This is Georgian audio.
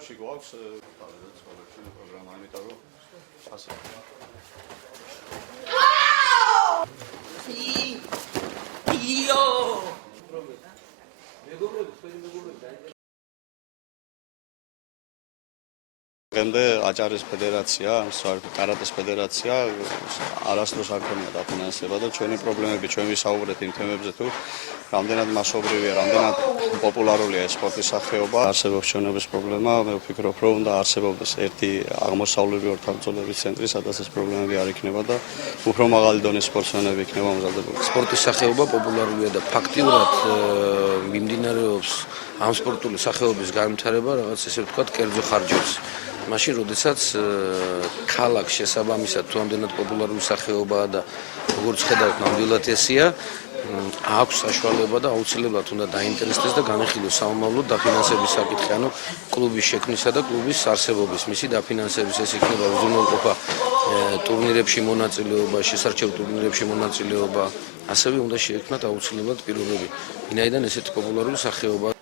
სკოლებში გვაქვს სკოლებში პროგრამა, იმიტომ რომ ასე დღემდე აჭარის ფედერაცია, კარატეს ფედერაცია არასდროს არ ქონია დაფინანსება და ჩვენი პრობლემები, ჩვენ ვისაუბრეთ იმ თემებზე თუ რამდენად მასობრივია, რამდენად პოპულარულია ეს სპორტის სახეობა. არსებობს ჩვენების პრობლემა, მე ვფიქრობ, რომ უნდა არსებობდეს ერთი აღმოსავლური ორთაბრძოლების ცენტრი, სადაც ეს პრობლემები არ იქნება და უფრო მაღალი დონის სპორტსმენები იქნება მომზადებული. სპორტის სახეობა პოპულარულია და ფაქტიურად მიმდინარეობს ამ სპორტული სახეობის განვითარება რაღაც ესე ვთქვათ კერძო ხარჯებს. მაშინ, როდესაც ქალაქ შესაბამისად თუ ამდენად პოპულარული სახეობაა და როგორც ხედავთ, ნამდვილად ესეა, აქვს საშუალება და აუცილებლად უნდა დაინტერესდეს და განეხილოს სამომავლოდ დაფინანსების საკითხი, ანუ კლუბის შექმნისა და კლუბის არსებობის მისი დაფინანსების ეს იქნება უზრუნველყოფა ტურნირებში მონაწილეობა, შესარჩევ ტურნირებში მონაწილეობა, ასევე უნდა შეექმნათ აუცილებლად პირობები, ვინაიდან ესეთი პოპულარული სახეობა